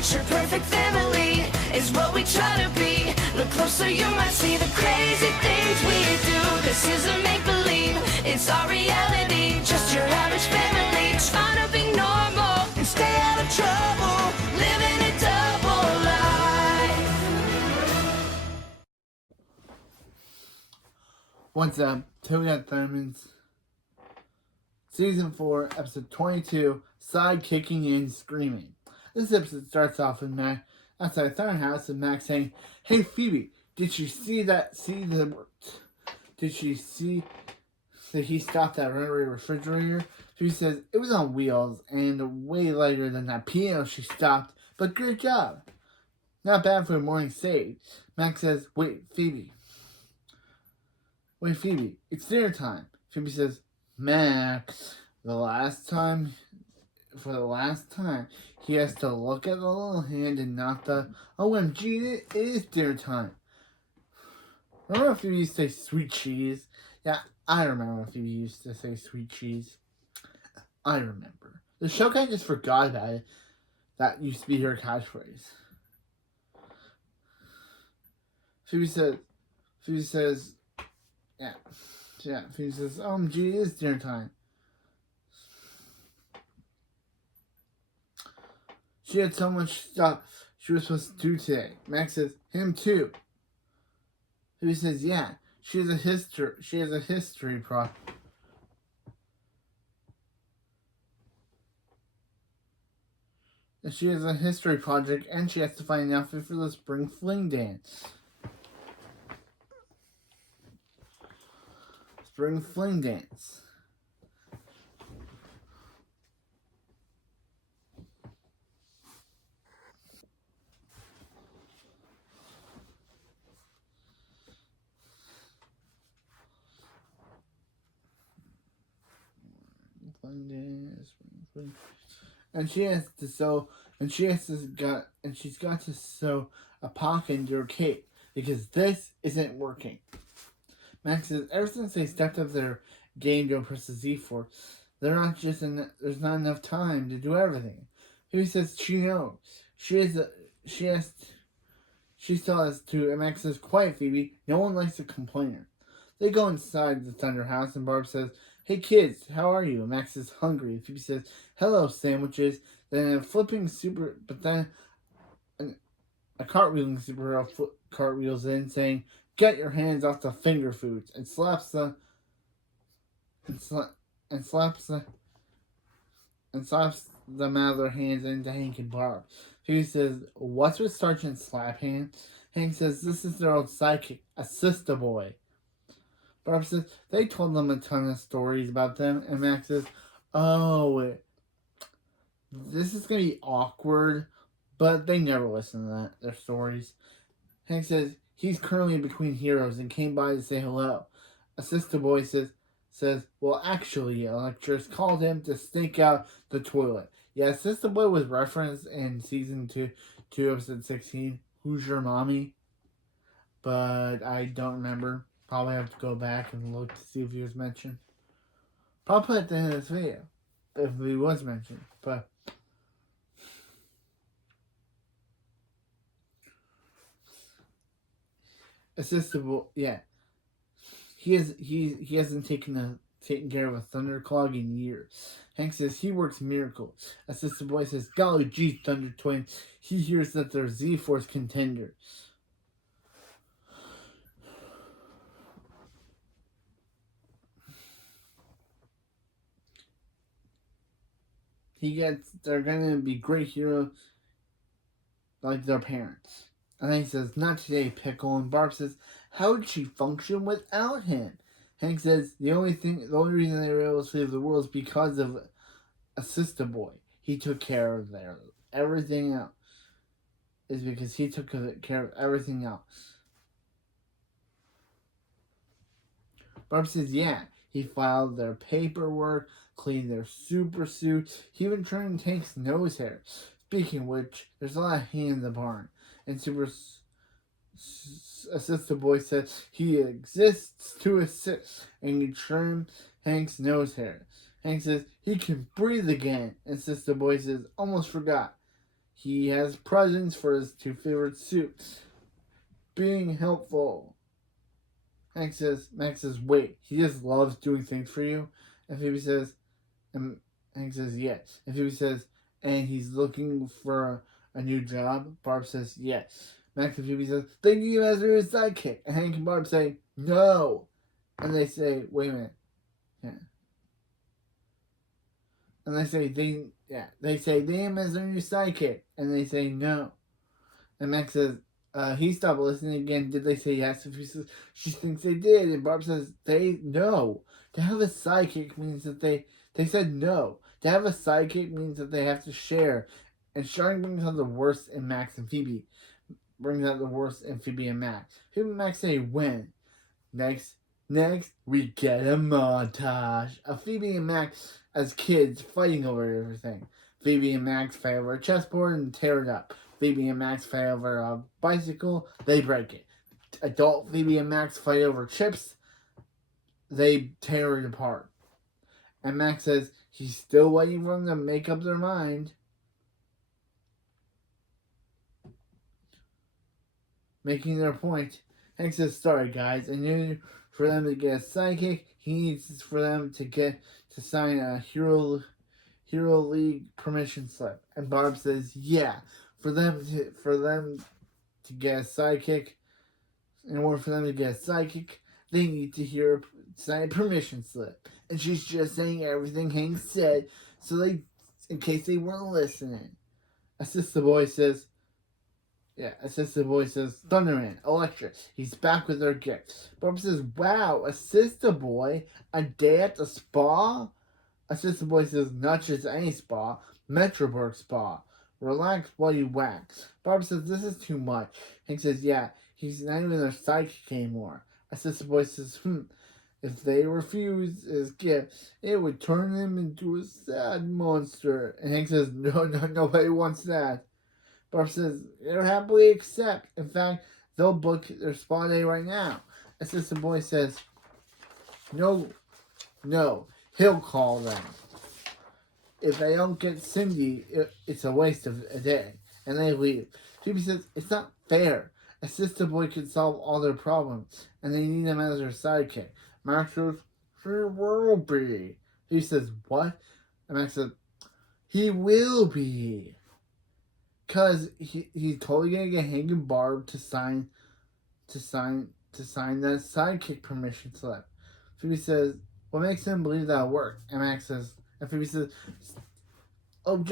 Picture perfect family is what we try to be. Look closer, you might see the crazy things we do. This isn't make-believe, it's our reality. Just your average family trying to be normal and stay out of trouble, living a double life. What's up? Toby at Thurman's Season 4, Episode 22, Side Kicking and Screaming. This episode starts off with Mac outside Thurman house and Mac saying, "Hey Phoebe, did you see that he stopped that runaway refrigerator?" Phoebe says, "It was on wheels and way lighter than that piano she stopped, but great job. Not bad for a morning save." Mac says, Wait, Phoebe, it's dinner time." Phoebe says, "Mac, for the last time, he has to look at the little hand and not the OMG, it is dinner time." Remember Phoebe used to say sweet cheese? Yeah, I remember Phoebe used to say sweet cheese. I remember. The show kind of just forgot about it. That used to be her catchphrase. Phoebe says, Phoebe says, OMG, it is dinner time. She had so much stuff she was supposed to do today. Max says, "Him too." Phoebe says, "Yeah, she has a history project." She has a history project, and she has to find an outfit for the spring fling dance. Spring fling dance. And she's got to sew a pocket into her cape because this isn't working. Max says, ever since they stepped up their game to impress the Z4, there's not enough time to do everything. Phoebe says she knows. She still has to, and Max says, "Quiet, Phoebe. No one likes a complainer." They go inside the Thunder house, and Barb says, "Hey kids, how are you?" And Max is hungry. Phoebe says, "Hello, sandwiches." Then a cartwheeling superhero cartwheels in, saying, "Get your hands off the finger foods," and slaps them out of their hands into Hank and Barb. Phoebe says, "What's with Sergeant Slaphand?" Hank says, "This is their old sidekick, Assista Boy." Barb says, "They told them a ton of stories about them," and Max says, "Oh, this is going to be awkward," but they never listen to their stories. Hank says, "He's currently between heroes and came by to say hello." Assista Boy says, "Well, actually, Electra's called him to stink out the toilet." Yeah, Assista Boy was referenced in Season 2, Episode 16, Who's Your Mommy? But I don't remember. Probably have to go back and look to see if he was mentioned. Probably put it at the end of this video if he was mentioned. But Assistable, yeah. He hasn't taken care of a thunderclog in years. Hank says he works miracles. Assistant Boy says, "Golly gee, Thunder Twin." He hears that they're Z-Force contenders. They're gonna be great heroes like their parents. And then he says, "Not today, Pickle." And Barb says, "How would she function without him?" Hank says, the only reason they were able to save the world is because of Assista Boy. He took care of everything else. Is because he took care of everything else. Barb says, "Yeah, he filed their paperwork, cleaned their super suit, he even trimmed Tank's nose hair." Speaking of which, there's a lot of hay in the barn. And Assistant Boy says he exists to assist, and he trimmed Hank's nose hair. Hank says he can breathe again. And Assistant Boy says, "Almost forgot. He has presents for his 2 favorite suits. Being helpful. Max says, wait, he just loves doing things for you? And Phoebe says, and Hank says, yes. And Phoebe says, and he's looking for a new job? Barb says, yes. Max and Phoebe says, thank you as your sidekick. And Hank and Barb say, no. And they say, wait a minute. Yeah. And they say, they say, name as their new sidekick. And they say, no. And Max says, he stopped listening again. Did they say yes? And Phoebe says, she thinks they did. And Barb says, no. To have a sidekick means that they said no. To have a sidekick means that they have to share. And sharing brings out the worst in Max and Phoebe. Brings out the worst in Phoebe and Max. Phoebe and Max say when. Next, we get a montage of Phoebe and Max as kids fighting over everything. Phoebe and Max fight over a chessboard and tear it up. Phoebe and Max fight over a bicycle, they break it. Adult Phoebe and Max fight over chips, they tear it apart. And Max says he's still waiting for them to make up their mind. Making their point. Hank says, sorry guys, in order for them to get a sidekick, he needs for them to sign a Hero League permission slip. And Barb says, yeah, for them to get a sidekick, in order for them to get a sidekick, they need to sign a permission slip. And she's just saying everything Hank said, in case they weren't listening. Assista Boy says, Thunderman, Electric, he's back with their gift. Barb says, wow, Assista Boy, a day at the spa? Assista Boy says, not just any spa, Metroburg Spa. Relax while you wax. Barb says, this is too much. Hank says, yeah, he's not even their sidekick anymore. Assista Boy says, if they refuse his gift, it would turn him into a sad monster. And Hank says, no, nobody wants that. Barb says, they'll happily accept. In fact, they'll book their spa day right now. Assistant Boy says, no, he'll call them. If they don't get Cindy, it's a waste of a day. And they leave. Phoebe says, it's not fair. Assistant Boy can solve all their problems, and they need him as their sidekick. Max says, he will be. He says, what? And Max says, he will be. Because he's totally gonna get Hank and Barb to sign that sidekick permission slip. Phoebe says, what makes him believe that'll work? And Max says, and Phoebe says, oh,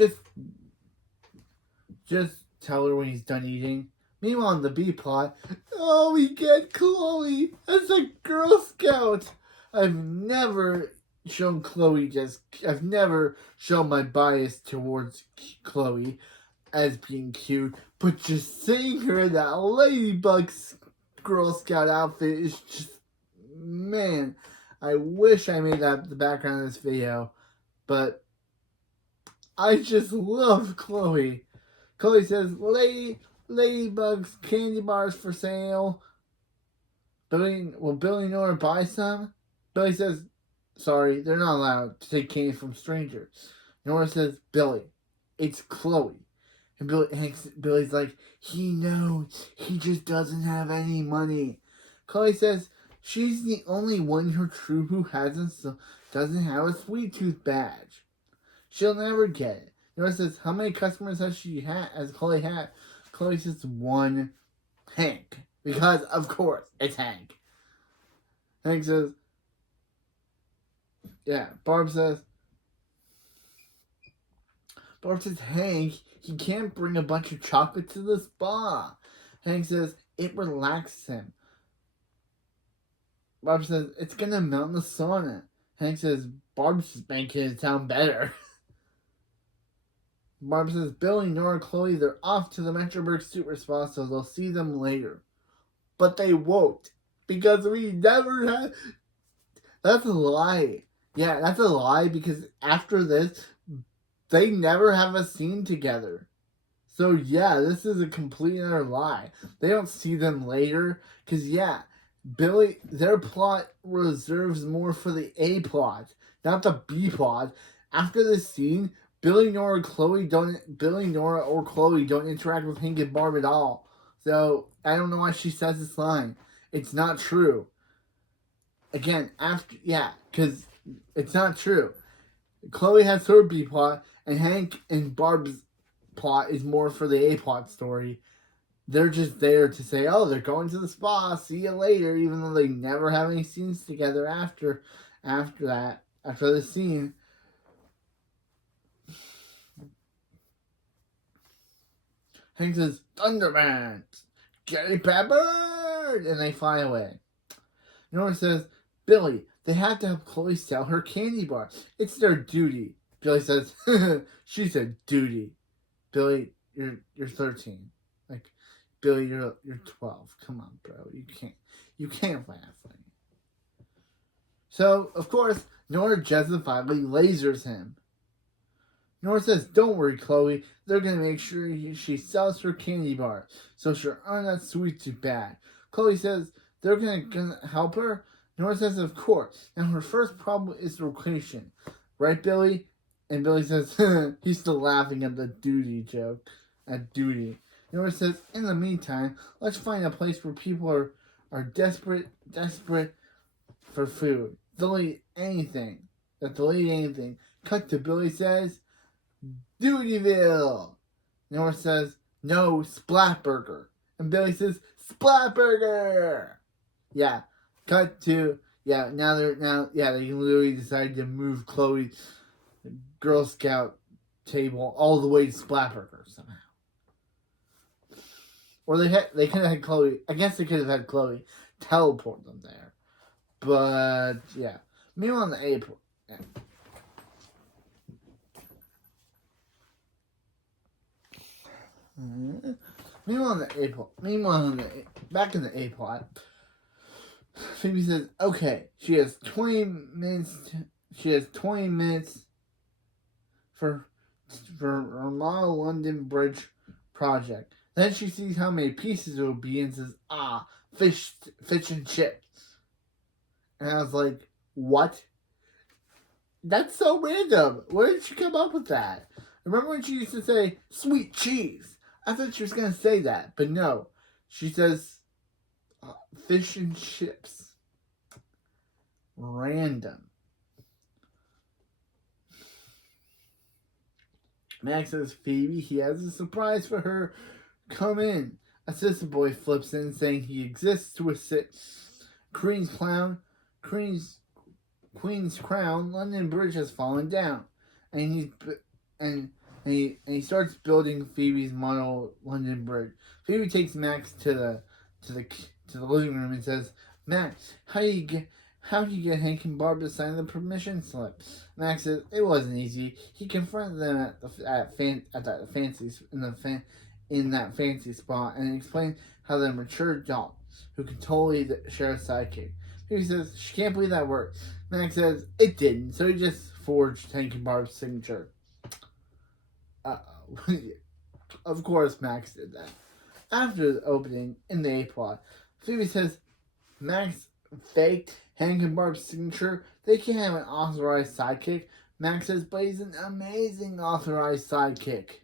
just tell her when he's done eating. Meanwhile, in the B plot, oh, we get Chloe as a Girl Scout. I've never shown my bias towards Chloe as being cute, but just seeing her in that Ladybug Girl Scout outfit is just, man, I wish I made that the background of this video, but I just love Chloe. Chloe says, Ladybug's candy bars for sale. Will Billy and Nora buy some? Billy says, sorry, they're not allowed to take candy from strangers. Nora says, Billy, it's Chloe. And Billy's like, he knows. He just doesn't have any money. Chloe says, she's the only one in her troop who doesn't have a sweet tooth badge. She'll never get it. Nora says, how many customers has Chloe had? Chloe says, one, Hank. Because, of course, it's Hank. Hank says, Barb says, Hank, he can't bring a bunch of chocolate to the spa. Hank says, it relaxes him. Barb says, it's gonna melt in the sauna. Hank says, Barb's just making it sound better. Barb says, Billy, Nora, Chloe, they're off to the Metroburg Super Spa, so they'll see them later. But they won't. Because we never had... That's a lie. Yeah, that's a lie, because after this, they never have a scene together. So yeah, this is a complete and utter lie. They don't see them later, because Billy, their plot reserves more for the A plot, not the B plot. After this scene, Billy, Nora, or Chloe don't interact with Hank and Barb at all. So I don't know why she says this line. It's not true. Again, because it's not true. Chloe has her B plot, and Hank and Barb's plot is more for the A plot story. They're just there to say, oh, they're going to the spa, see you later, even though they never have any scenes together after this scene. Hank says, Thunderman, get it, Peppered, and they fly away. Nora says, Billy, they have to help Chloe sell her candy bar. It's their duty. Billy says, she said duty. Billy, you're 13. Like, Billy, you're 12. Come on, bro. You can't laugh at me. So, of course, Nora justifiably lasers him. Nora says, don't worry, Chloe. They're going to make sure she sells her candy bar, so she'll earn that sweet tooth back. Chloe says, they're going to help her? Nora says, of course. And her first problem is the location. Right, Billy? And Billy says, he's still laughing at the duty joke. At duty. Nora says, in the meantime, let's find a place where people are desperate for food. They'll eat anything. Cut to Billy says, Dutyville. Nora says, no, Splatburger. And Billy says, Splatburger. Yeah. Cut to, they literally decided to move Chloe's Girl Scout table all the way to Splatburger somehow. Or they could have had Chloe, I guess they could have had Chloe teleport them there. But, yeah. Meanwhile on the airport. Yeah. Back in the A plot, Phoebe says, okay, she has 20 minutes for her model London Bridge project. Then she sees how many pieces it will be and says, fish and chips. And I was like, what? That's so random. Where did she come up with that? Remember when she used to say, sweet cheese? I thought she was going to say that, but no. She says, fish and chips. Random. Max says, Phoebe, he has a surprise for her. Come in. Assistant boy flips in, saying he exists to assist Queen's Crown, London Bridge has fallen down. And he starts building Phoebe's model London Bridge. Phoebe takes Max to the living room and says, Max, how do you get Hank and Barb to sign the permission slip? Max says, it wasn't easy. He confronted them in that fancy spot and explained how they're mature adults who can totally share a sidekick. Phoebe says, she can't believe that worked. Max says, it didn't, so he just forged Hank and Barb's signature. Of course Max did that. After the opening in the A plot, Phoebe says Max faked Hank and Barb's signature. They can't have an authorized sidekick. Max says, but he's an amazing authorized sidekick.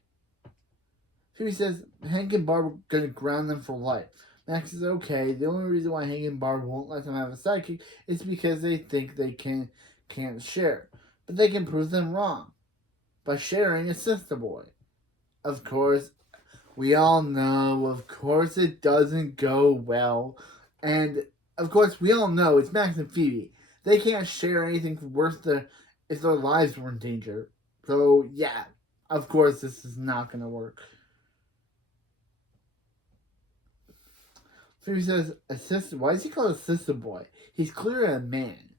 Phoebe says Hank and Barb are going to ground them for life. Max says, okay, the only reason why Hank and Barb won't let them have a sidekick is because they think they can't share. But they can prove them wrong by sharing assista boy. Of course, we all know, of course it doesn't go well. And, of course, we all know it's Max and Phoebe. They can't share anything worse if their lives were in danger. So, yeah, of course this is not going to work. Phoebe says, assistant, why is he called assistant boy? He's clearly a man.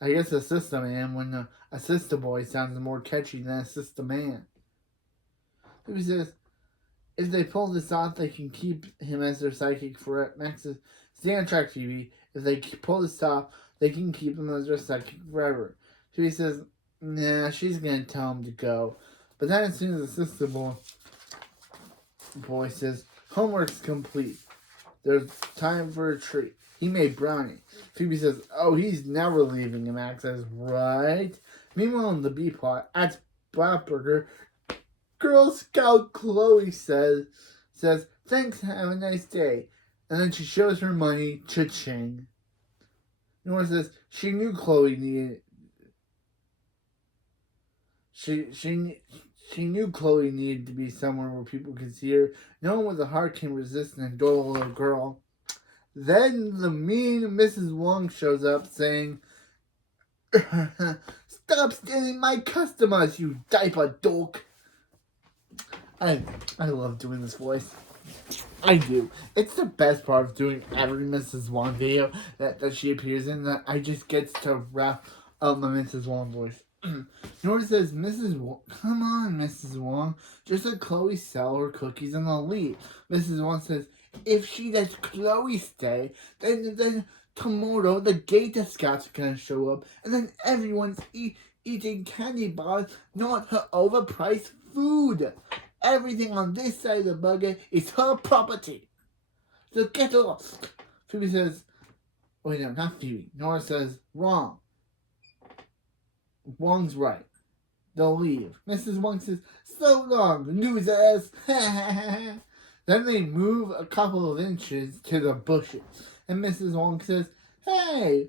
I guess assistant man when the assistant boy sounds more catchy than assistant man. Phoebe says, if they pull this off, they can keep him as their sidekick forever. Max says, stay on track, Phoebe. If they pull this off, they can keep him as their sidekick forever. Phoebe says, nah, she's going to tell him to go. But then as soon as assistant boy says, homework's complete. There's time for a treat. He made brownie. Phoebe says, oh, he's never leaving. And Max says, right. Meanwhile, in the B plot, at Burger. Girl Scout Chloe says, thanks, have a nice day. And then she shows her money, cha-ching. Nora says she knew Chloe needed. She knew Chloe needed to be somewhere where people could see her. No one with a heart can resist an adorable little girl. Then the mean Mrs. Wong shows up saying, "Stop stealing my customers, you diaper dork." I love doing this voice. I do. It's the best part of doing every Mrs. Wong video that she appears in, that I just get to wrap up my Mrs. Wong voice. Nora says, Mrs. Wong, come on, Mrs. Wong. Just let Chloe sell her cookies and I'll leave. Mrs. Wong says, if she lets Chloe stay, then tomorrow the Gator Scouts are going to show up and then everyone's eating candy bars, not her overpriced food. Everything on this side of the bugger is her property. So get off. Phoebe says, wait, no, not Phoebe. Nora says, wrong. Wong's right. They'll leave. Mrs. Wong says, so long, losers. Then they move a couple of inches to the bushes. And Mrs. Wong says, hey,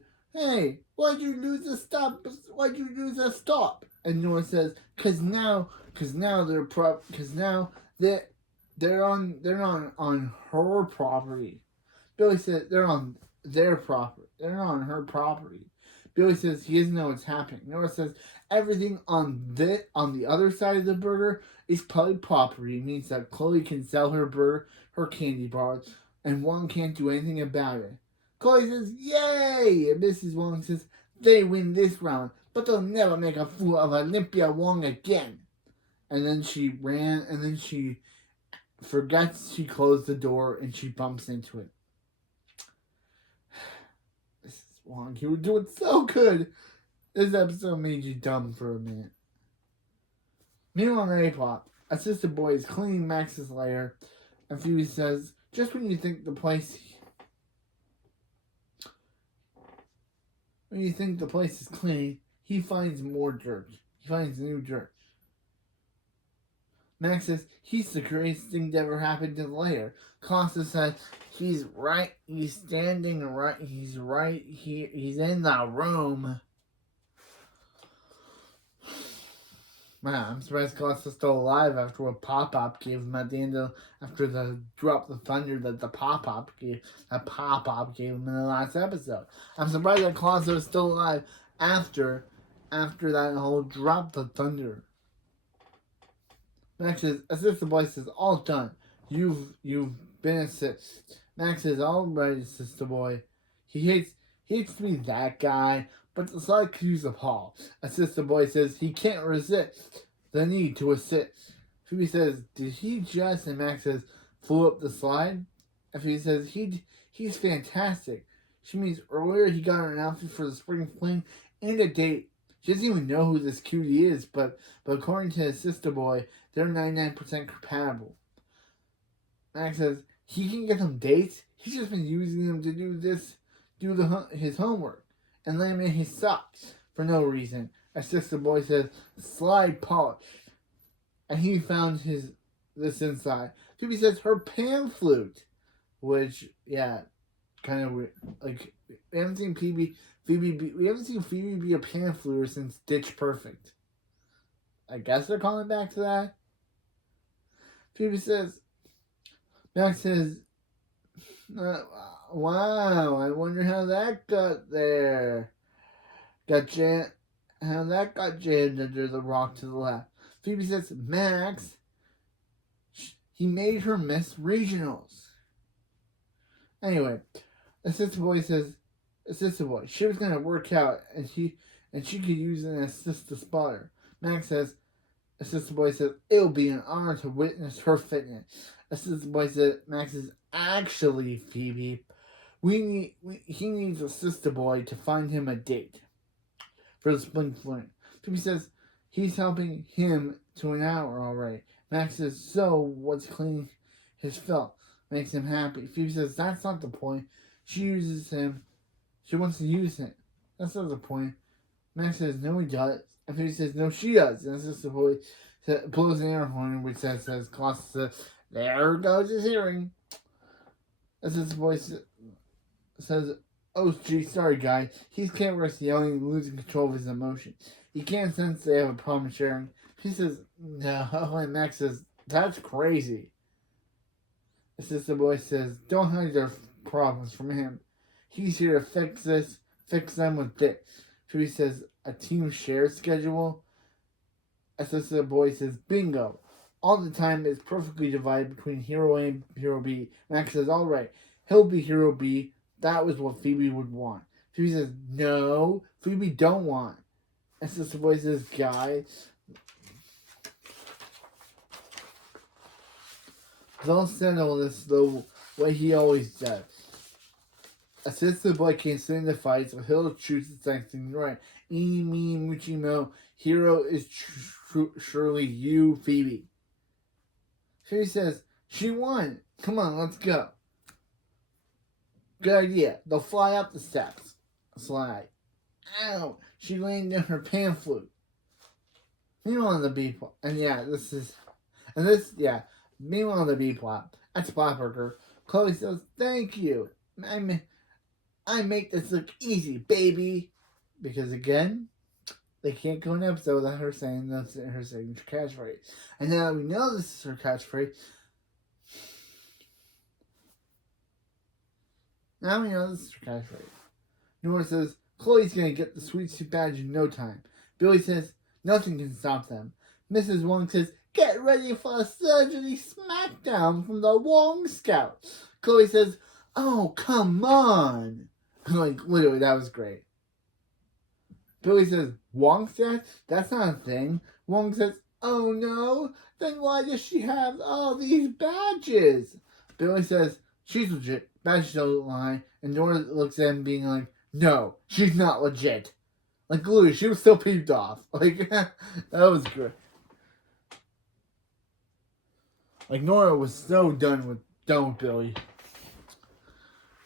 why'd you lose a stop? Why'd you lose a stop? And Nora says, cause now they're on her property. Billy says they're on their property. They're on her property. Billy says he doesn't know what's happening. Nora says everything on the other side of the burger is public property. It means that Chloe can sell her burger, her candy bars, and Wong can't do anything about it. Chloe says, yay! And Mrs. Wong says they win this round, but they'll never make a fool of Olympia Wong again. And then she ran, and then she forgets she closed the door, and she bumps into it. Mrs. Wong, you were doing so good. This episode made you dumb for a minute. Meanwhile, on A-Plot, Assistant Boy is cleaning Max's lair, and Phoebe says, just when you think the place is clean, he finds more dirt. He finds new dirt. Max says, he's the greatest thing that ever happened to the lair. Costa says, he's right, he's standing right, he's right here, he's in the room. Wow, I'm surprised Costa's still alive after what Pop-Pop gave him at the end of, after the drop the thunder that Pop-Pop gave him in the last episode. I'm surprised that Costa is still alive after that whole drop the thunder. Max says, Assistant Boy says, all done. You've been assist. Max says, all right, Assistant Boy. He hates to be that guy, but the slide could use a Paul. Assistant Boy says he can't resist the need to assist. Phoebe says, did he just, and Max says, flew up the slide? And Phoebe says, he's fantastic. She means earlier he got her an outfit for the spring fling and a date. She doesn't even know who this cutie is, but according to his sister boy, they're 99% compatible. Max says he can get them dates. He's just been using them to do his homework and laminate his socks for no reason. His sister boy says slide polish, and he found this inside. Phoebe says her pan flute, which kind of weird. Like we haven't seen Phoebe be a pan fluter since Ditch Perfect. I guess they're calling back to that. Phoebe says, Max says, wow, I wonder how that got there. How that got jammed under the rock to the left. Phoebe says, Max, he made her miss regionals. Anyway, Assistant Boy says, Assistant Boy, she was going to work out and she could use an assist to spot her. Max says, Assistant Boy says, it'll be an honor to witness her fitness. Assistant Boy says, Max says, actually, Phoebe, he needs Assistant Boy to find him a date for the spring fling. Phoebe says, he's helping him to an hour already. Max says, so what's cleaning his felt makes him happy. Phoebe says, that's not the point. She wants to use him. That's not the point. Max says, no, he does. And Phoebe says, no, she does. And assistant boy blows an air horn, which says, Colossus says, there goes his hearing. Assistant boy says, oh, gee, sorry, guy. He's can't yelling and losing control of his emotions. He can't sense they have a problem sharing. He says, no. And Max says, that's crazy. Assistant boy says, don't hide their problems from him. He's here to fix them with this. Phoebe says, a team share schedule? Assistant boy says, bingo. All the time is perfectly divided between Hero A and Hero B. Max says, alright, he'll be Hero B. That was what Phoebe would want. Phoebe says, no, Phoebe don't want. Assistant boy says, guys, don't settle this the way he always does. Assistant boy can't stand the fight, so he'll choose the next thing right. Eeny, meeny, moochie, mo. Hero is surely you, Phoebe. Phoebe says, she won. Come on, let's go. Good idea. They'll fly up the steps. Slide. Ow! She landed in her pan flute. Meanwhile, on the B plot, meanwhile, on the B plot, at Splatburger, Chloe says, thank you. I make this look easy, baby. Because again, they can't go an episode without her saying her signature catchphrase. And now that we know this is her catchphrase, Nora says, Chloe's gonna get the sweet suit badge in no time. Billy says, nothing can stop them. Mrs. Wong says, get ready for a surgery smackdown from the Wong Scouts. Chloe says, oh, come on. Like, literally, that was great. Billy says, Wong Scouts? That's not a thing. Wong says, oh no, then why does she have all these badges? Billy says, she's legit. Badges don't lie. And Nora looks at him being like, no, she's not legit. Like, literally, she was still peeved off. Like, that was good. Like, Nora was so done with Billy.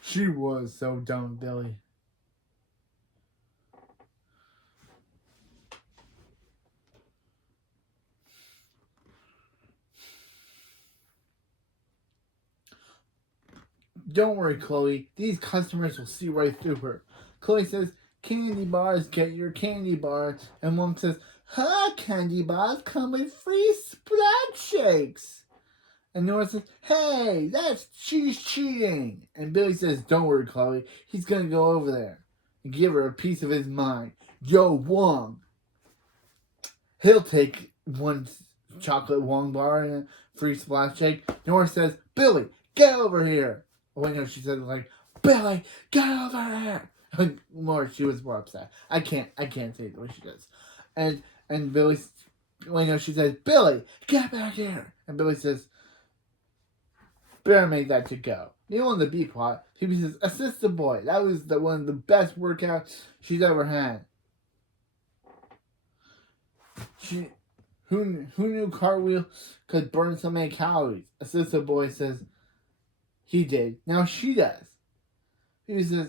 She was so done with Billy. Don't worry, Chloe. These customers will see right through her. Chloe says, candy bars, get your candy bar. And Mom says, her candy bars come with free splat shakes. And Nora says, hey, she's cheating. And Billy says, don't worry, Chloe. He's going to go over there and give her a piece of his mind. Yo, Wong. He'll take one chocolate Wong bar and a free splat shake. Nora says, Billy, get over here. Oh, wait, no, she said, like, Billy, get over here. And more, she was more upset. I can't say it the way she does. And Billy, wait, no, she says, Billy, get back here. And Billy says, better make that to go. You know, on the B plot, Phoebe says, assistant boy. That was one of the best workouts she's ever had. Who knew cartwheel could burn so many calories? Assistant boy says, he did. Now she does. He says,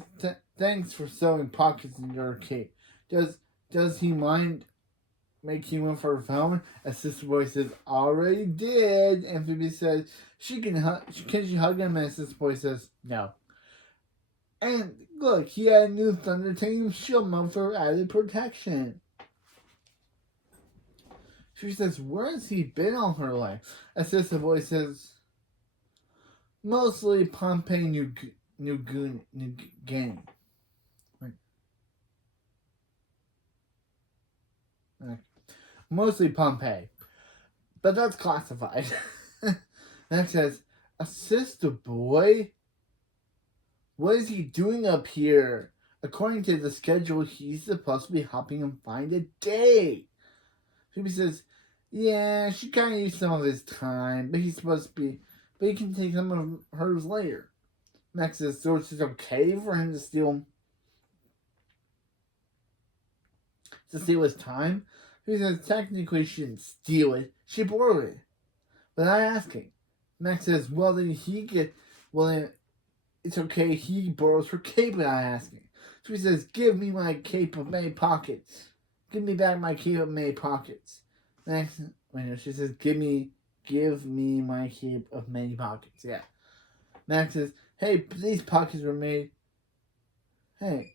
thanks for sewing pockets in your cape. Does he mind making one for her phone? Assistant boy says, already did. And Phoebe says, can she hug him? And assistant boy says, no. And look, he had a new Thunder Titanium shield mount for added protection. She says, where has he been all her life? Assistant boy says, mostly Pompeii, New Guinea. Mostly Pompeii. But that's classified. Next says, assistant boy? What is he doing up here? According to the schedule, he's supposed to be helping him find a date. Phoebe says, yeah, she kind of used some of his time, but he can take some of hers later. Max says, so it's okay for him to steal his time? He says, technically she didn't steal it, she borrowed it. But I'm asking. Max says, then it's okay, he borrows her cape, but I'm asking. So he says, give me my cape of many pockets. give me back my cape of many pockets. Max, she says, give me my cape of many pockets. Yeah. Max says, hey, these pockets were made on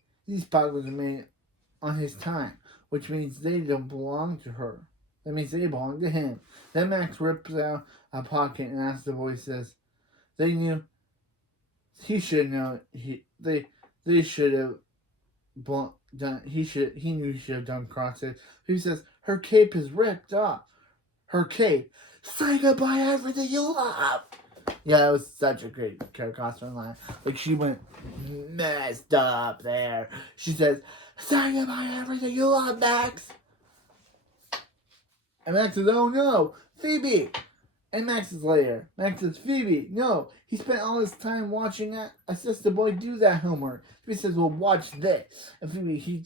his time, which means they don't belong to her. That means they belong to him. Then Max rips out a pocket and asks the boy, says, they knew, he should know, they should have done, he knew he should have done crosses. He says, her cape is ripped off. Her cape. Say goodbye everything you love. Yeah, that was such a great Kara Costner line. Like, she went messed up there. She says, say goodbye everything you love, Max. And Max says, oh no, Phoebe. And Max is later. Max says, Phoebe, no. He spent all his time watching that assist the boy do that homework. Phoebe says, well, watch this. And Phoebe, he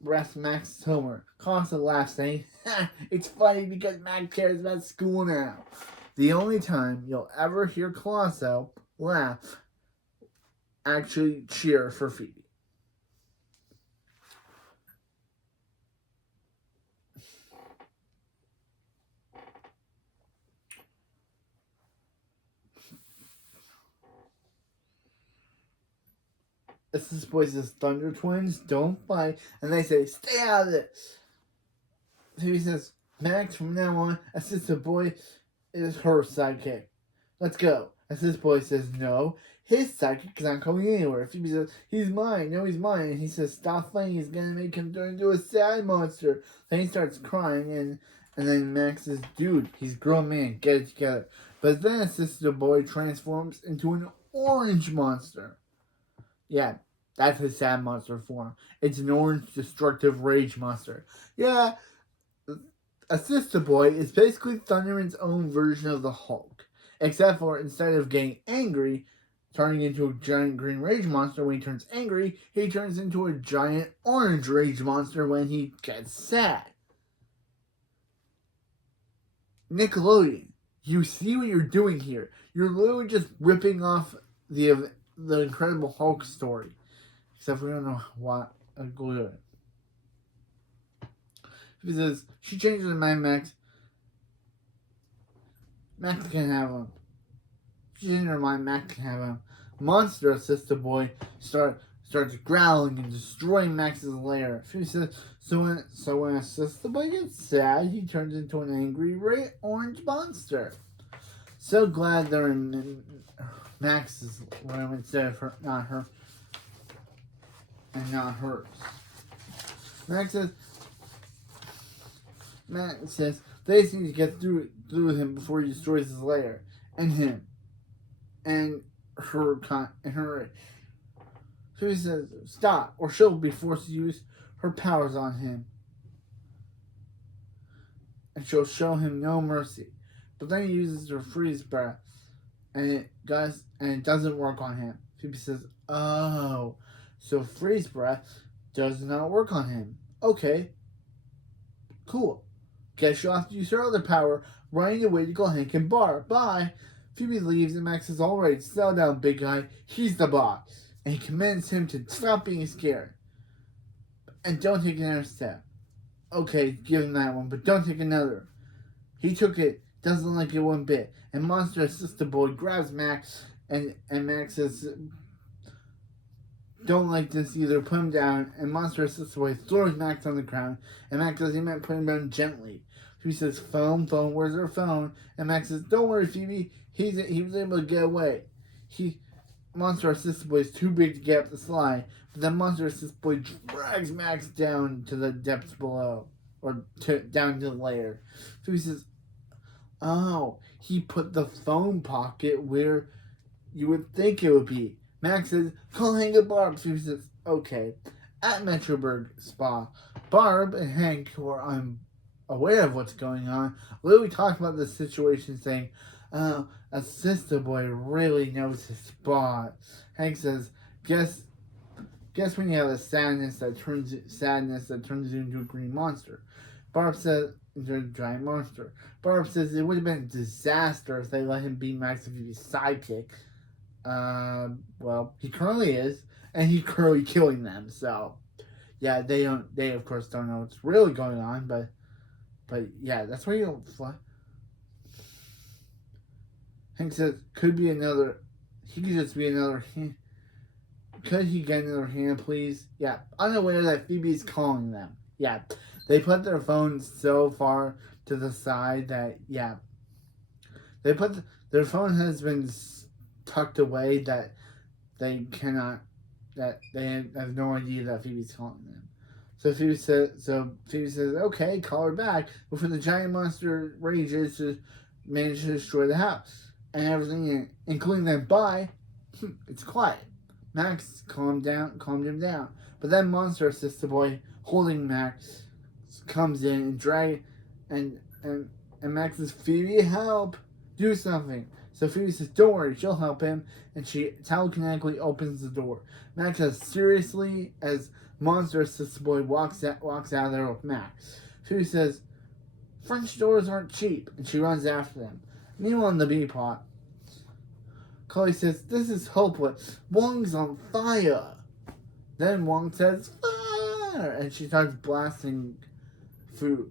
breasts Max's homework. Costa laughs, saying, ha, it's funny because Max cares about school now. The only time you'll ever hear Colosso laugh, actually cheer for Phoebe. This boy says, Thunder Twins, don't fight. And they say, stay out of this. So he says, Max, from now on, assistant boy is her sidekick. Let's go. Assistant boy says, no, his sidekick is not going anywhere. Phoebe says, he's mine. No, he's mine. And he says, stop fighting. He's going to make him turn into a sad monster. Then he starts crying, and then Max says, dude, he's a grown man. Get it together. But then assistant boy transforms into an orange monster. Yeah, that's his sad monster form. It's an orange, destructive rage monster. Yeah, Assista Boy is basically Thunderman's own version of the Hulk. Except for instead of getting angry, turning into a giant green rage monster when he turns angry, he turns into a giant orange rage monster when he gets sad. Nickelodeon, you see what you're doing here. You're literally just ripping off the Incredible Hulk story. Except we don't know what a glue. He says, she changes her mind, Max. Max can have him. She changes her mind, Max can have him. Monster Assistant Boy starts growling and destroying Max's lair. She says, so when Assistant Boy gets sad, he turns into an angry red orange monster. So glad they're in Max's room instead of her, not her, and not hers. Max says they just need to get through with him before he destroys his lair, and him, and her. So he says, "Stop, or she'll be forced to use her powers on him, and she'll show him no mercy." But then he uses her freeze breath, and it doesn't work on him. Phoebe says, "Oh, so freeze breath does not work on him. Okay, cool. Guess she'll have to use her other power, running away to call Hank and Barb. Bye." Phoebe leaves, and Max is all right. Settle down, big guy. He's the boss. And he commands him to stop being scared. And don't take another step. Okay, give him that one, but don't take another. He took it, doesn't like it one bit. And Monster Assistant Boy grabs Max, and Max says, don't like this either, put him down. And Monster Assistant Boy throws Max on the ground, and Max says he meant put him down gently. Phoebe says, phone, where's her phone? And Max says, don't worry, Phoebe, he was able to get away. Monster Assistant Boy is too big to get up the slide, but then Monster Assistant Boy drags Max down to the depths below, or down to the lair. Phoebe says, oh, he put the phone pocket where you would think it would be. Max says, call Hank and Barb. Phoebe says, okay. At Metroburg Spa, Barb and Hank, who are unaware of what's going on, literally talk about the situation, saying, oh, Assistant Boy really knows his spot. Hank says, guess when you have a sadness that turns you into a green monster. Barb says, into a giant monster. Barb says it would have been a disaster if they let him be Max and Phoebe's sidekick. Well, he currently is, and he's currently killing them, so yeah, they don't. They of course don't know what's really going on, but yeah, that's why you don't fly. Hank says, could be another. He could just be another hand. Could he get another hand, please? Yeah, unaware that Phoebe's calling them. Yeah, they put their phones so far to the side that, yeah, their phone has been tucked away that they cannot, that they have no idea that Phoebe's calling them. So Phoebe says, okay, call her back before the giant monster rages to manage to destroy the house. And everything, including that bye, it's quiet. Max calmed him down. But then Monster Assista Boy, holding Max, comes in and Max says, Phoebe, help! Do something. So Phoebe says, don't worry, she'll help him, and she telekinetically opens the door. Max says, seriously, as Monster Assista Boy walks out of there with Max. Phoebe says, French doors aren't cheap, and she runs after them. Meanwhile, in the bee pot, Chloe says, this is hopeless. Wong's on fire. Then Wong says, fire! And she starts blasting food.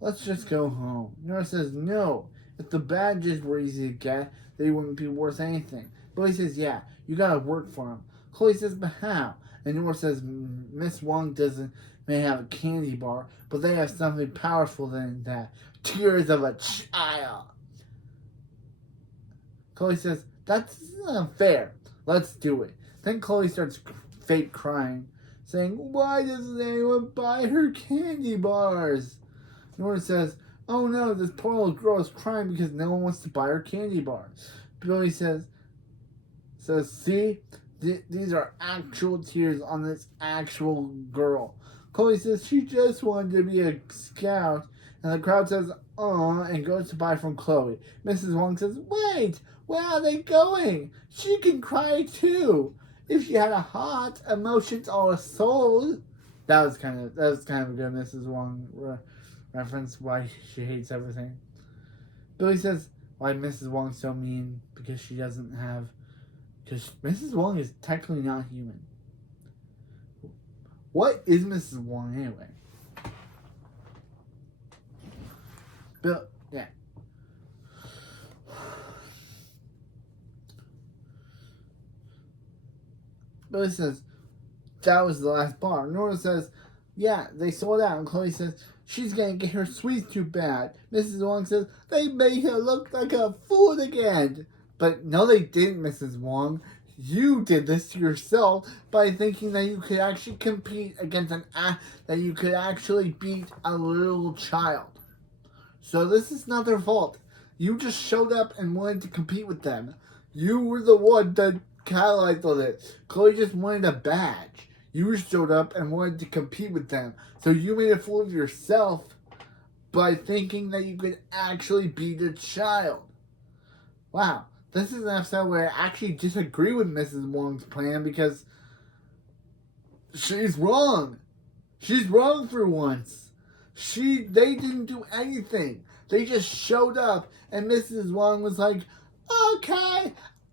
Let's just go home. Nora says, no. If the badges were easy to get, they wouldn't be worth anything. Billy says, yeah, you gotta work for them. Chloe says, but how? And Nora says, Miss Wong may have a candy bar, but they have something powerful than that. Tears of a child. Chloe says, that's unfair. Let's do it. Then Chloe starts fake crying, saying, why doesn't anyone buy her candy bars? Nora says, oh no, this poor little girl is crying because no one wants to buy her candy bars. Billy says, see, these are actual tears on this actual girl. Chloe says she just wanted to be a scout, and the crowd says, aw, and goes to buy from Chloe. Mrs. Wong says, wait, where are they going? She can cry too. If she had a heart, emotions, or a soul. That was kind of a good Mrs. Wong reference, why she hates everything. Billy says, why Mrs. Wong's so mean, because she doesn't have, because Mrs. Wong is technically not human. What is Mrs. Wong anyway? Yeah. Billy says, that was the last bar. Nora says, yeah, they sold out. And Chloe says, she's going to get her sweets too bad. Mrs. Wong says, they made her look like a fool again. But no, they didn't, Mrs. Wong. You did this to yourself by thinking that you could actually compete against that you could actually beat a little child. So this is not their fault. You just showed up and wanted to compete with them. You were the one that catalyzed all this. Chloe just wanted a badge. You showed up and wanted to compete with them. So you made a fool of yourself by thinking that you could actually beat a child. Wow. This is an episode where I actually disagree with Mrs. Wong's plan because she's wrong. She's wrong for once. They didn't do anything. They just showed up and Mrs. Wong was like, okay,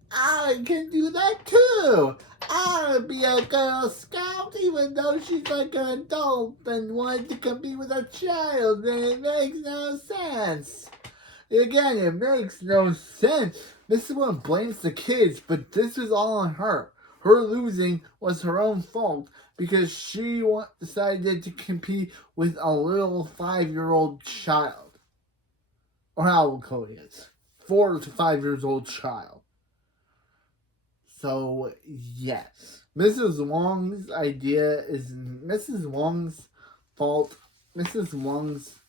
I can do that too. I'll be a Girl Scout even though she's like an adult and wanted to compete with a child, and it makes no sense. Again, it makes no sense. Mrs. Wong blames the kids, but this was all on her. Her losing was her own fault because she decided to compete with a little 5-year-old child. Or how old Chloe is. 4 to 5 years old child. So, yes. Mrs. Wong's idea is Mrs. Wong's fault. Mrs. Wong's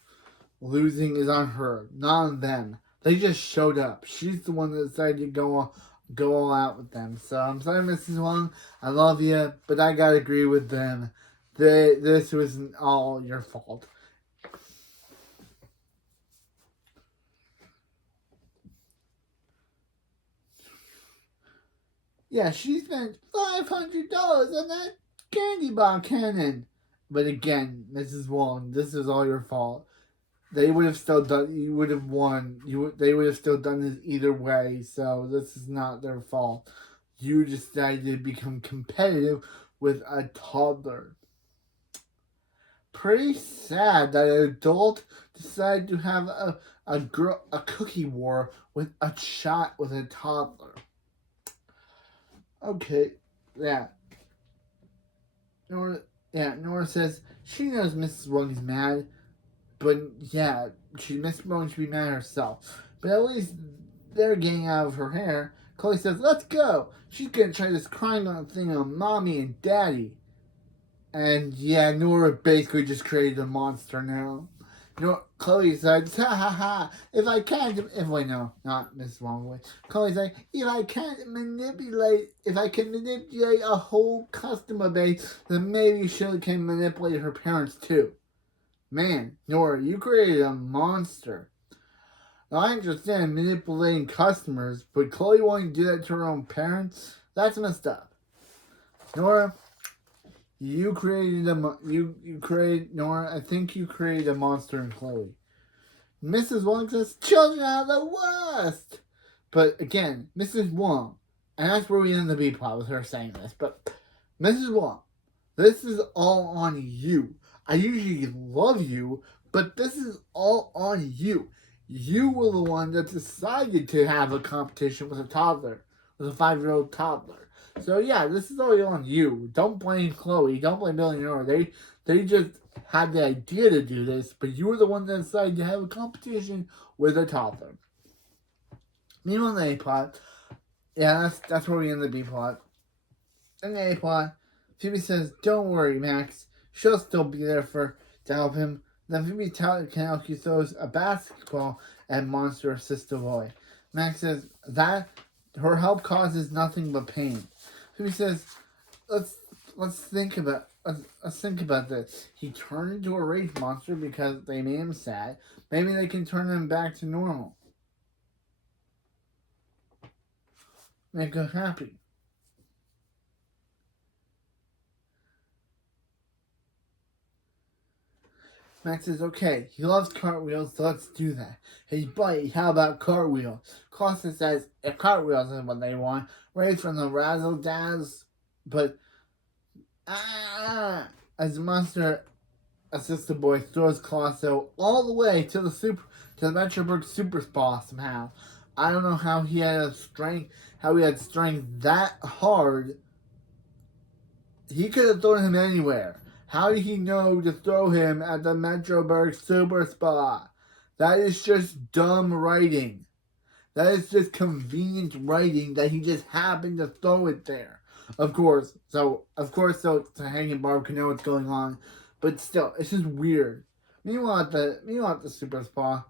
losing is on her, not on them. They just showed up. She's the one that decided to go all out with them. So I'm sorry, Mrs. Wong. I love you, but I gotta agree with them. This wasn't all your fault. Yeah, she spent $500 on that candy bar cannon. But again, Mrs. Wong, this is all your fault. They would have still done. You would have won. They would have still done this either way. So this is not their fault. You decided to become competitive with a toddler. pretty sad that an adult decided to have a cookie war with a toddler. Okay, yeah. Nora says she knows Mrs. Wong is mad, but yeah, Mrs. Wong should be mad herself. But at least they're getting out of her hair. Chloe says, "Let's go." She's gonna try this crime thing on Mommy and Daddy. And yeah, Nora basically just created a monster now. Chloe said, "Ha ha ha! If I can't, if wait no, not Mrs. Wong. Chloe's like, if I can manipulate a whole customer base, then maybe she can manipulate her parents too." Man, Nora, you created a monster. Now, I understand manipulating customers, but Chloe wanting to do that to her own parents? That's messed up. Nora, you created Nora, I think you created a monster in Chloe. Mrs. Wong says, "Children are the worst!" But again, Mrs. Wong, and that's where we end the B plot with her saying this, but Mrs. Wong, this is all on you. I usually love you, but this is all on you. You were the one that decided to have a competition with a 5-year-old toddler. So yeah, this is all on you. Don't blame Chloe. Don't blame Billy and Nora. They just had the idea to do this, but you were the one that decided to have a competition with a toddler. Meanwhile, in the A plot, yeah, that's where we end the B plot. In the A plot, Phoebe says, "Don't worry, Max. She'll still be there to help him." Then Phoebe Talcott throws a basketball at Monster Assista Boy. Max says that her help causes nothing but pain. Phoebe says, let's think about this. He turned into a rage monster because they made him sad. Maybe they can turn him back to normal. Make him happy. Max says, "Okay, he loves cartwheels, so let's do that." "Hey, buddy, how about cartwheels?" Costa says, if cartwheels is what they want, right from the razzle dazzle, but as the Monster Assistant Boy throws Colosso all the way to the Metroburg Super Spa somehow. I don't know how he had strength that hard. He could have thrown him anywhere. How did he know to throw him at the Metroburg Super Spa? That is just dumb writing. That is just convenient writing that he just happened to throw it there. Of course, so Hank and Barb can know what's going on, but still, it's just weird. Meanwhile, at the Super Spa,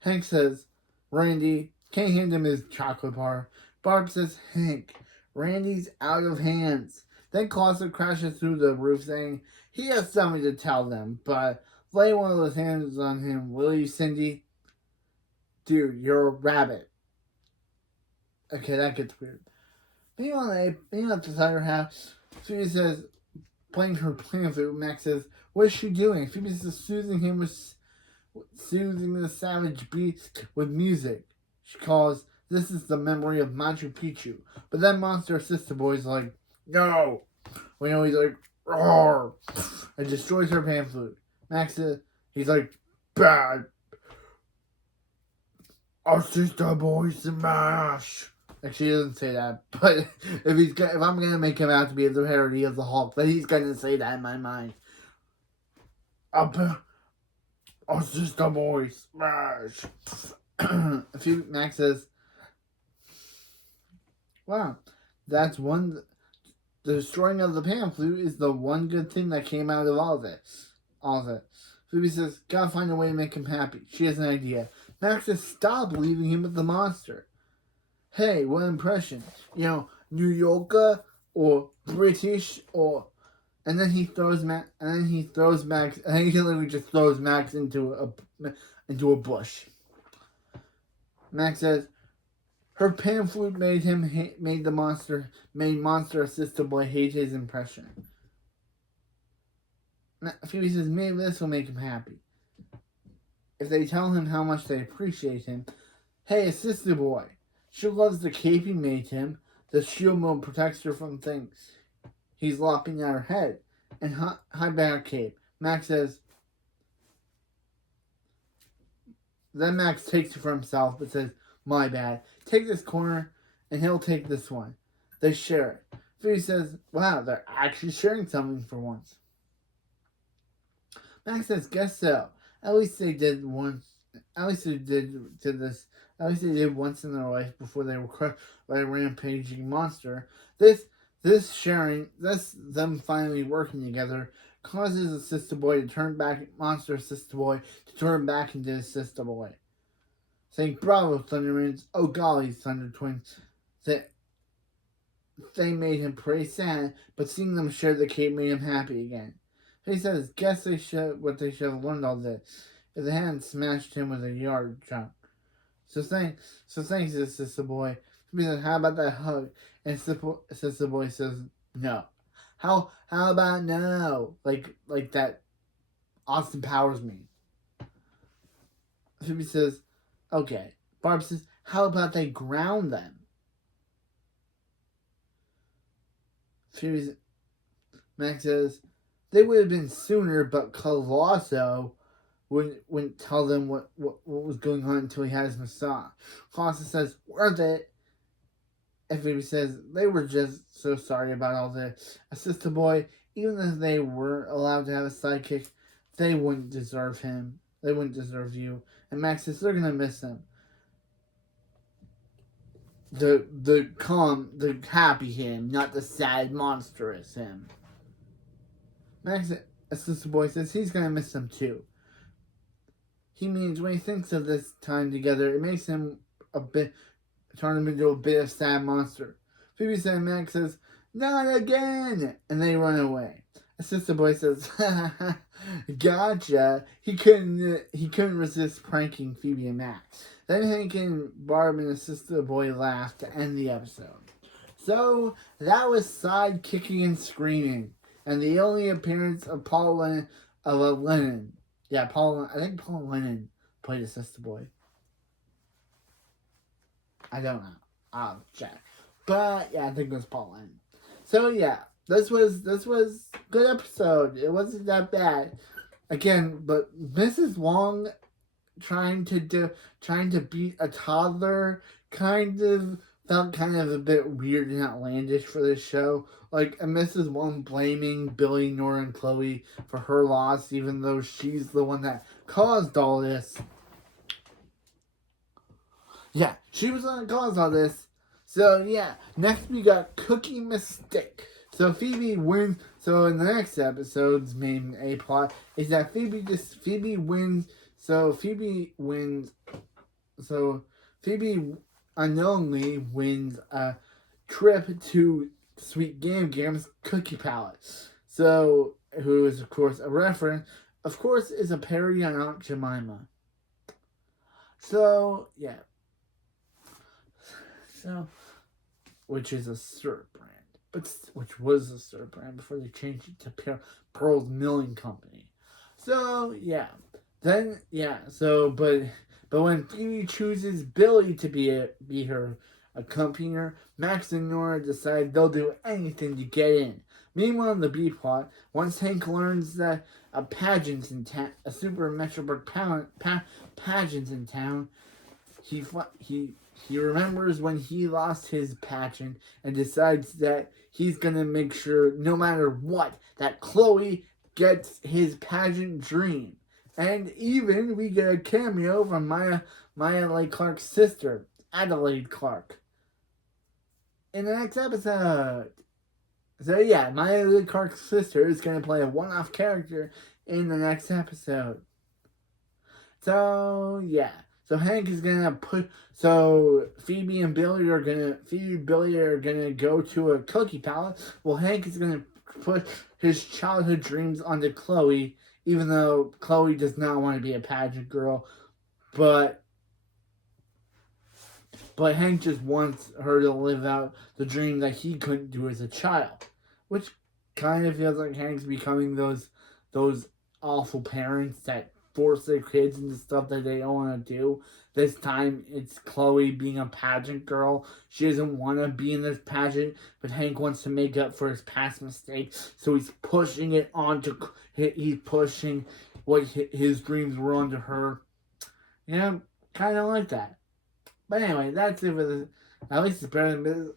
Hank says, "Randy, can't hand him his chocolate bar." Barb says, "Hank, Randy's out of hands." Then Colosso crashes through the roof saying he has something to tell them, but lay one of those hands on him, will you, Cindy? Dude, you're a rabbit. Okay, that gets weird. Meanwhile, at the cider house, Phoebe says, playing her plan flute. Max says, "What is she doing?" Phoebe says, soothing the savage beast with music. She calls, "This is the memory of Machu Picchu." But then Monster Assistant Boy's like, "No." He's like, "Roar," and destroys her pan flute. Max says, he's like, "Bad. Assistant Boy smash." Actually, he doesn't say that, but if I'm gonna make him out to be the parody of the Hulk, then he's gonna say that in my mind. "Assistant Boy smash." Max says, "Wow, that's one. The destroying of the pan flute is the one good thing that came out of all of it." Phoebe says, "Gotta find a way to make him happy." She has an idea. Max says, "Stop leaving him with the monster." Hey, what impression? New Yorker or British and then he throws Max, and he literally just throws Max into a bush. Max says, her pan flute made Monster Assistant Boy hate his impression. Phoebe says, maybe this will make him happy. If they tell him how much they appreciate him. Hey, Assistant Boy. She loves the cape he made him. The shield mode protects her from things he's lopping at her head. And high back cape. Max says, then Max takes it for himself, but says, "My bad. Take this corner, and he'll take this one." They share it. Phoebe says, "Wow, they're actually sharing something for once." Max says, "Guess so. At least they did once. At least they did this. At least they did once in their life before they were crushed by a rampaging monster. This sharing, them finally working together, causes Assista Boy to turn back, Monster Assista Boy to turn back into Assista Boy, saying, 'Bravo, Thundermans! Oh golly, Thunder Twins!' They made him pretty sad, but seeing them share the cape made him happy again. He says, 'Guess they should have learned all this if they hadn't smashed him with a yard truck.' So thanks, Assista Boy." He says, "How about that hug?" And Assista Boy says, "No." How about no? Like that Austin Powers meme. Phoebe says, "Okay." Barb says, "How about they ground them?" Max says, "They would have been sooner, but Colosso wouldn't tell them what was going on until he had his massage." Colosso says, "Worth it." And Phoebe says, "They were just so sorry about all this. Assista Boy, even if they were allowed to have a sidekick, they wouldn't deserve him. They wouldn't deserve you." And Max says, "They're gonna miss him. The calm, the happy him, not the sad, monstrous him." Max, Assista Boy, says he's gonna miss them too. He means when he thinks of this time together, it makes him turn him into a bit of sad monster. Phoebe says, Max says, "Not again!" And they run away. Assista Boy says, "Gotcha." He couldn't resist pranking Phoebe and Max. Then Hank and Barb and Assista Boy laughed to end the episode. So that was Side Kicking and Screaming, and the only appearance of Paul Lennon. Yeah, I think Paul Lennon played Assista Boy. I don't know. I'll check. But yeah, I think it was Paul Lennon. So yeah, this was a good episode. It wasn't that bad. Again, but Mrs. Wong trying to beat a toddler felt kind of a bit weird and outlandish for this show. Like, Mrs. Wong blaming Billy, Nora, and Chloe for her loss, even though she's the one that caused all this. Yeah, she was the one that caused all this. So yeah, next we got Cookie Mistake. So Phoebe wins. So in the next episode's main A plot is that Phoebe wins. So Phoebe wins. So Phoebe unknowingly wins a trip to Sweet Gam's Cookie Palace. So, who is of course a reference, of course, is a parody on Aunt Jemima. So yeah. So, which is a syrup brand, which was a syrup brand before they changed it to Pearl's Milling Company. So yeah. Then yeah, so but when Phoebe chooses Billy to be her accompanier, Max and Nora decide they'll do anything to get in. Meanwhile, in the B plot, once Hank learns that a pageant's in town, a Super Metroburg pageant's in town, he remembers when he lost his pageant and decides that he's gonna make sure, no matter what, that Chloe gets his pageant dream. And even we get a cameo from Maya Lee Clark's sister, Adelaide Clark, in the next episode. So yeah, Maya Lee Clark's sister is going to play a one-off character in the next episode. So yeah, so Hank is going to Phoebe and Billy are going to go to a cookie palace. Well, Hank is going to put his childhood dreams onto Chloe, even though Chloe does not want to be a pageant girl, but Hank just wants her to live out the dream that he couldn't do as a child, which kind of feels like Hank's becoming those awful parents that force their kids into stuff that they don't want to do. This time, it's Chloe being a pageant girl. She doesn't want to be in this pageant, but Hank wants to make up for his past mistakes, so he's pushing what his dreams were onto her. You know, kind of like that. But anyway, that's it for this. At least it's better than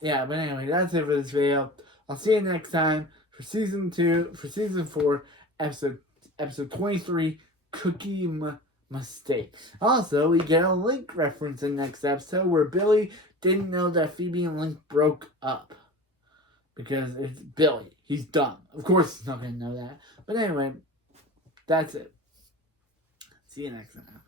yeah. But anyway, that's it for this video. I'll see you next time for season 4, episode 23, Cookie Mistake. Also, we get a Link reference in the next episode where Billy didn't know that Phoebe and Link broke up. Because it's Billy. He's dumb. Of course he's not going to know that. But anyway, that's it. See you next time.